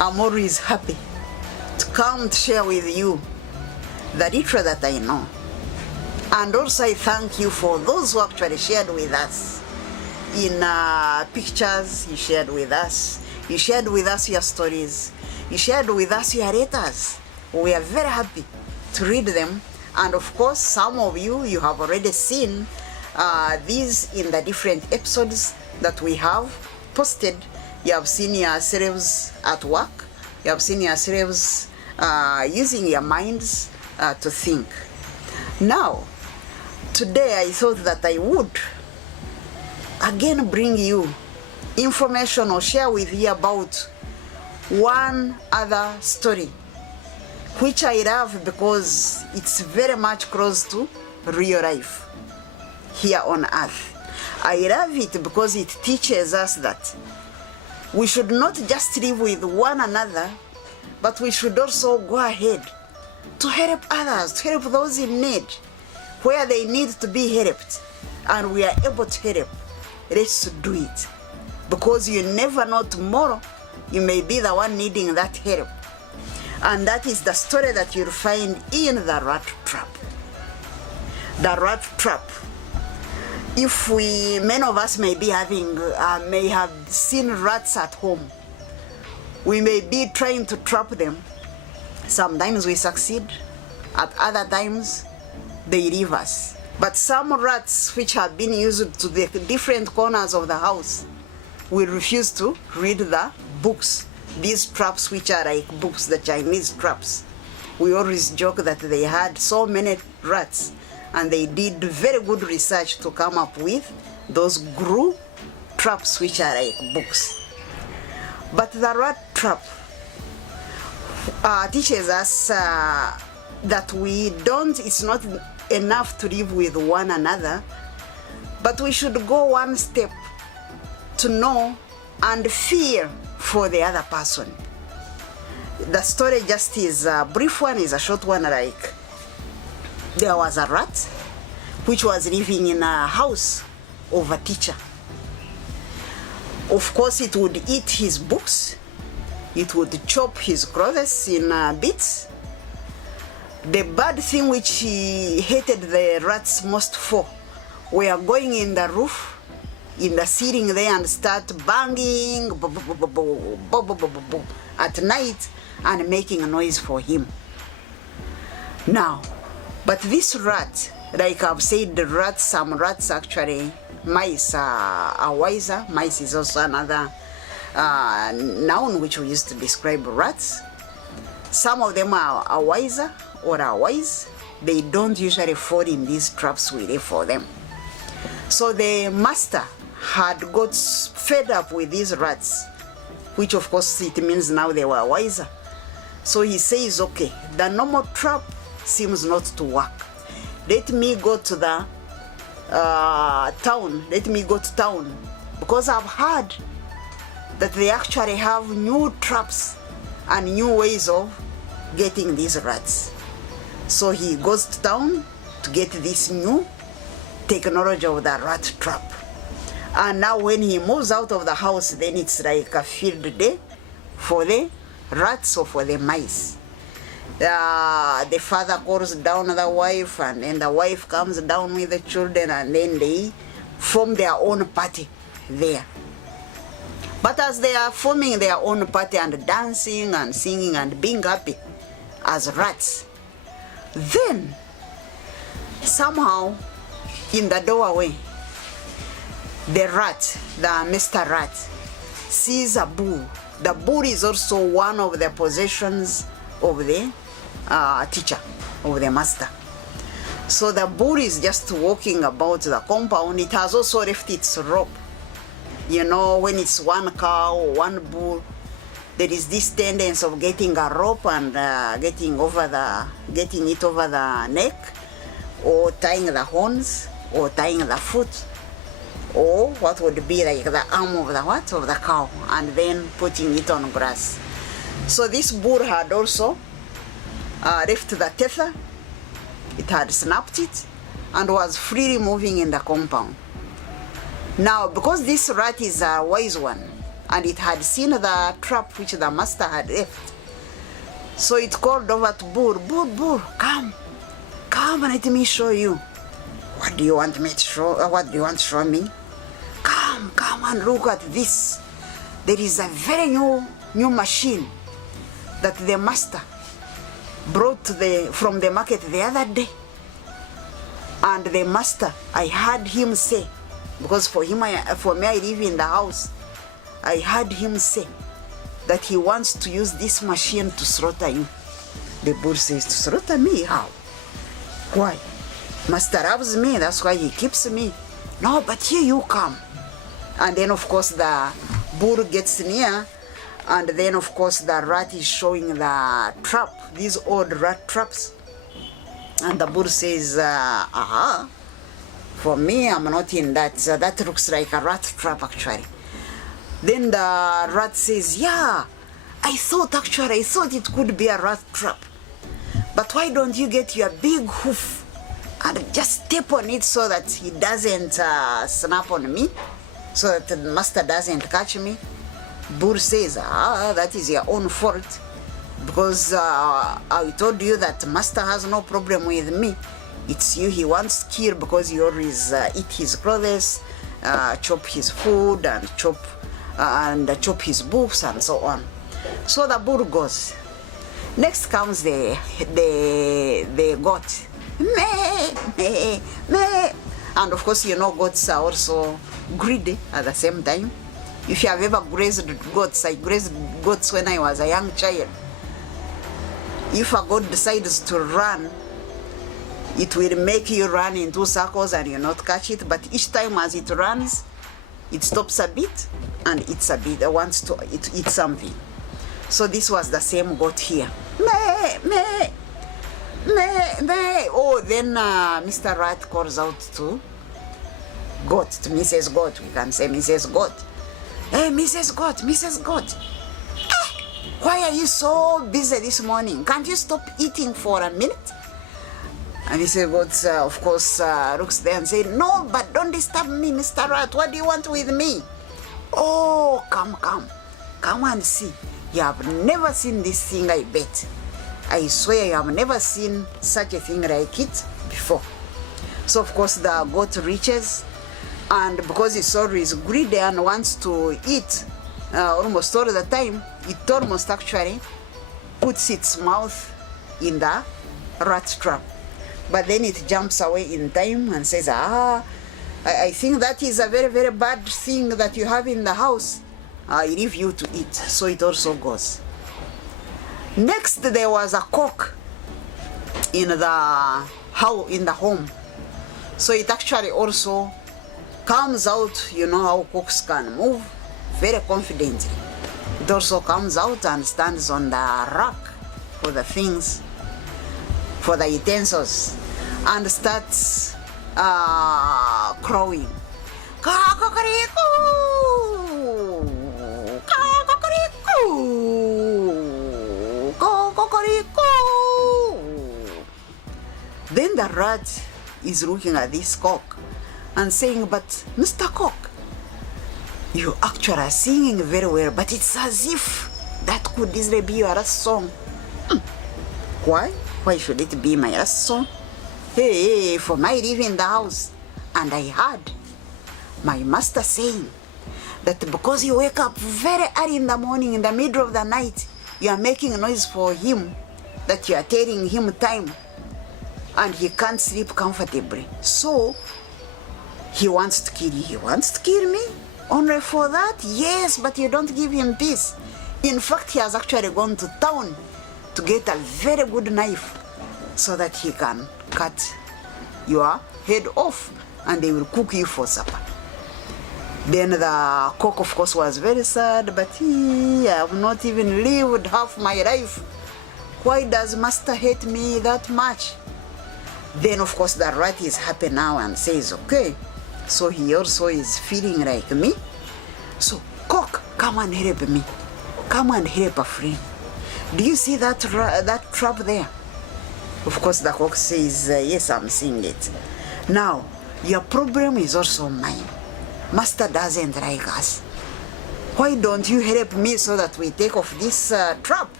I'm always happy to come to share with you the little that I know. And also I thank you for those who actually shared with us in pictures. You shared with us. You shared with us your stories. You shared with us your letters. We are very happy to read them. And of course, some of you have already seen these in the different episodes that we have posted. You have seen yourselves at work. You have seen yourselves using your minds to think. Now, today I thought that I would again bring you information or share with you about one other story which I love because it's very much close to real life here on earth. I love it because it teaches us that we should not just live with one another, but we should also go ahead to help others, to help those in need, where they need to be helped, and we are able to help. Let's do it. Because you never know, tomorrow you may be the one needing that help. And that is the story that you'll find in the rat trap. The rat trap. If many of us may be may have seen rats at home. We may be trying to trap them. Sometimes we succeed. At other times, they leave us. But some rats which have been used to the different corners of the house will refuse to read the books. These traps which are like books, the Chinese traps. We always joke that they had so many rats and they did very good research to come up with those glue traps which are like books. But the rat trap teaches us that it's not enough to live with one another, but we should go one step to know and fear for the other person. The story just is a brief one, is a short one. Like, there was a rat which was living in a house of a teacher. Of course, it would eat his books. It would chop his clothes in bits. The bad thing which he hated the rats most for were going in the roof, in the ceiling there, and start banging at night and making a noise for him. Now, but this rat, like I've said, some rats actually, mice are wiser. Mice is also another noun which we use to describe rats. Some of them are wiser or are wise. They don't usually fall in these traps we leave for them. So the master had got fed up with these rats, which of course it means now they were wiser. So he says, okay, the normal trap seems not to work. Let me go to the town. Let me go to town, because I've heard that they actually have new traps and new ways of getting these rats. So he goes to town to get this new technology of the rat trap. And now when he moves out of the house, then it's like a field day for the rats or for the mice. The father calls down the wife, and then the wife comes down with the children, and then they form their own party there. But as they are forming their own party and dancing and singing and being happy as rats, then somehow in the doorway, the rat, the Mr. Rat, sees a bull. The bull is also one of the possessions of the teacher, of the master. So the bull is just walking about the compound. It has also left its rope. You know, when it's one cow or one bull, there is this tendency of getting a rope and getting it over the neck, or tying the horns, or tying the foot, or what would be like the arm of the cow, and then putting it on grass. So this bull had also left the tether. It had snapped it and was freely moving in the compound. Now, because this rat is a wise one and it had seen the trap which the master had left. So it called over to Bull, Bull, Bull, come and let me show you. What do you want me to show? What do you want to show me? Come and look at this. There is a very new machine that the master brought from the market the other day. And the master, I heard him say, because for me I live in the house, I heard him say that he wants to use this machine to slaughter you. The bull says, to slaughter me? How? Why? Master loves me, that's why he keeps me. No, but here you come. And then of course the bull gets near, and then of course the rat is showing the trap, these old rat traps. And the bull says, for me, I'm not in that. That looks like a rat trap, actually. Then the rat says, yeah, I thought it could be a rat trap. But why don't you get your big hoof and just step on it so that he doesn't snap on me, so that the master doesn't catch me? Bull says, that is your own fault. Because I told you that master has no problem with me. It's you he wants to kill because you always eat his clothes, chop his food, and chop his books and so on. So the bull goes. Next comes the goat. Meh, meh, meh. And of course, you know, goats are also greedy at the same time. If you have ever grazed goats, I grazed goats when I was a young child. If a goat decides to run, it will make you run in 2 circles and you not catch it. But each time as it runs, it stops a bit and eats a bit, wants to eat something. So this was the same goat here. Meh, meh, meh, meh. Oh, then Mr. Rat calls out to goat, to Mrs. Goat. We can say Mrs. Goat. Hey, Mrs. Goat, Mrs. Goat. Why are you so busy this morning? Can't you stop eating for a minute? And Mrs. Goat, of course, looks there and says, no, but don't disturb me, Mr. Rat. What do you want with me? Oh, come and see. You have never seen this thing, I bet. I swear you have never seen such a thing like it before. So, of course, the goat reaches, and because it's always greedy and wants to eat almost all the time, it almost actually puts its mouth in the rat trap. But then it jumps away in time and says, I think that is a very, very bad thing that you have in the house. I leave you to eat. So it also goes. Next, there was a cock in the home. So it actually also comes out, you know how cocks can move very confidently. It also comes out and stands on the rack for the things, for the utensils, and starts crowing. Then the rat is looking at this cock and saying, but Mr. Cock, you actually are singing very well, but it's as if that could easily be your last song. Why? Why should it be my last song? Hey, for my live in the house, and I heard my master saying that because you wake up very early in the morning, in the middle of the night, you are making noise for him, that you are telling him time, and he can't sleep comfortably. So he wants to kill you. He wants to kill me? Only for that? Yes, but you don't give him peace. In fact, he has actually gone to town to get a very good knife so that he can cut your head off and they will cook you for supper. Then the cock, of course, was very sad, but I have not even lived half my life. Why does master hate me that much? Then, of course, the rat is happy now and says, okay. So he also is feeling like me. So, cock, come and help me. Come and help a friend. Do you see that trap there? Of course, the cock says, yes, I'm seeing it. Now, your problem is also mine. Master doesn't like us. why don't you help me so that we take off this trap,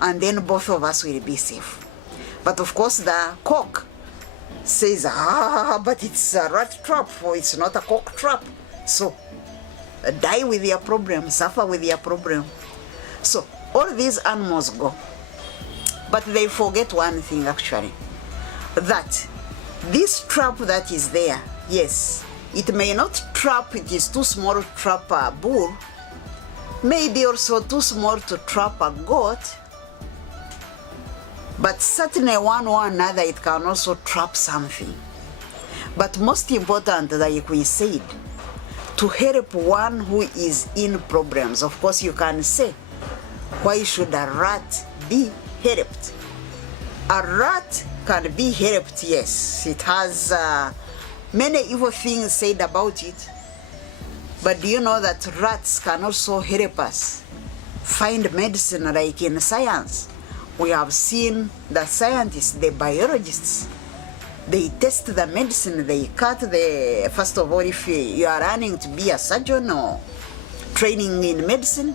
and then both of us will be safe. But of course the cock says, but it's a rat trap, or it's not a cock trap. So die with your problem, suffer with your problem. So all these animals go, but they forget one thing actually, that this trap that is there, yes, it may not trap, it is too small to trap a bull, maybe also too small to trap a goat, but certainly one or another it can also trap something. But most important, like we said, to help one who is in problems. Of course you can say, why should a rat be helped? A rat can be helped, yes. It has many evil things said about it. But do you know that rats can also help us find medicine, like in science? We have seen the scientists, the biologists, they test the medicine, they cut the, first of all, if you are learning to be a surgeon or training in medicine,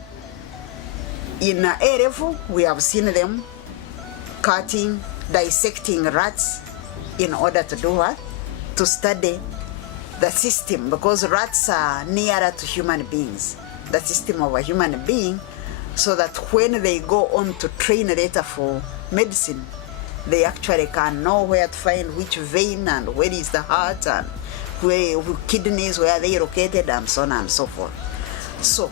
in A level, we have seen them cutting, dissecting rats in order to do what? To study the system, because rats are nearer to human beings, the system of a human being, so that when they go on to train later for medicine, they actually can know where to find which vein and where is the heart and where kidneys, where they located, and so on and so forth. So,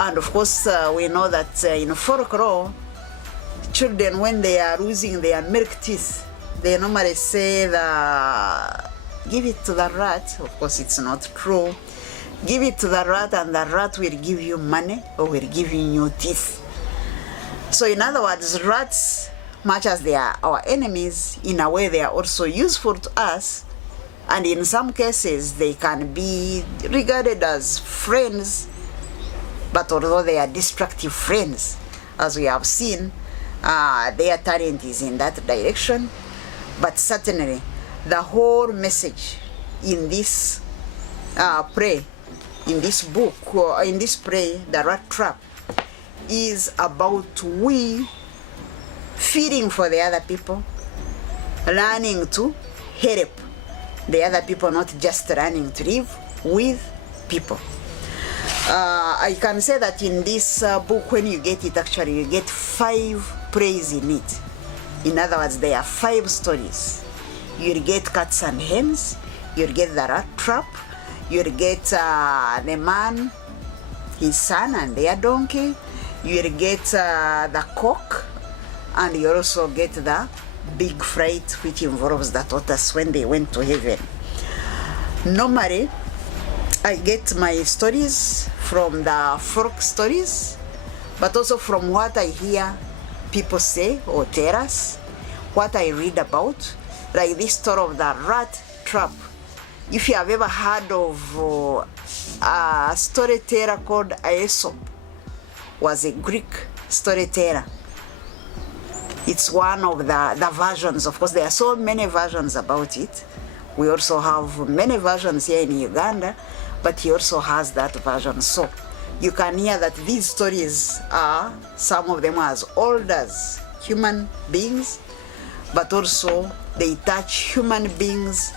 and of course we know that in folklore, children, when they are losing their milk teeth, they normally say give it to the rat. Of course it's not true. Give it to the rat and the rat will give you money or will give you new teeth. So in other words, rats, much as they are our enemies, in a way they are also useful to us, and in some cases they can be regarded as friends, but although they are destructive friends, as we have seen, their talent is in that direction. But certainly the whole message in this play, in this book, or in this play, The Rat Trap, is about we feeling for the other people, learning to help the other people, not just learning to live with people. I can say that in this book, when you get it, actually you get 5 plays in it. In other words, there are 5 stories. You'll get Cats and Hens, you'll get The Rat Trap, you'll get the man, his son and their donkey, you'll get the cock, and you also get the big fright, which involves the tortoise when they went to heaven. Normally, I get my stories from the folk stories, but also from what I hear people say or tell us, what I read about, like this story of the rat trap. If you have ever heard of a storyteller called Aesop, was a Greek storyteller. It's one of the versions. Of course, there are so many versions about it. We also have many versions here in Uganda, but he also has that version. So you can hear that these stories are, some of them are as old as human beings, but also they touch human beings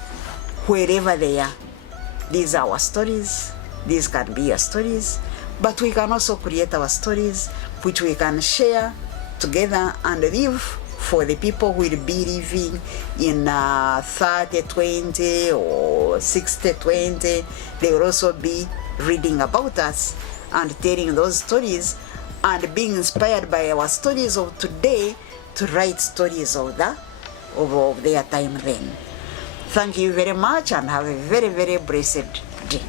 wherever they are. These are our stories. These can be your stories, but we can also create our stories which we can share together and live for the people who will be living in 30-20 or 60-20. They will also be reading about us and telling those stories and being inspired by our stories of today to write stories of their time then. Thank you very much and have a very, very blessed day.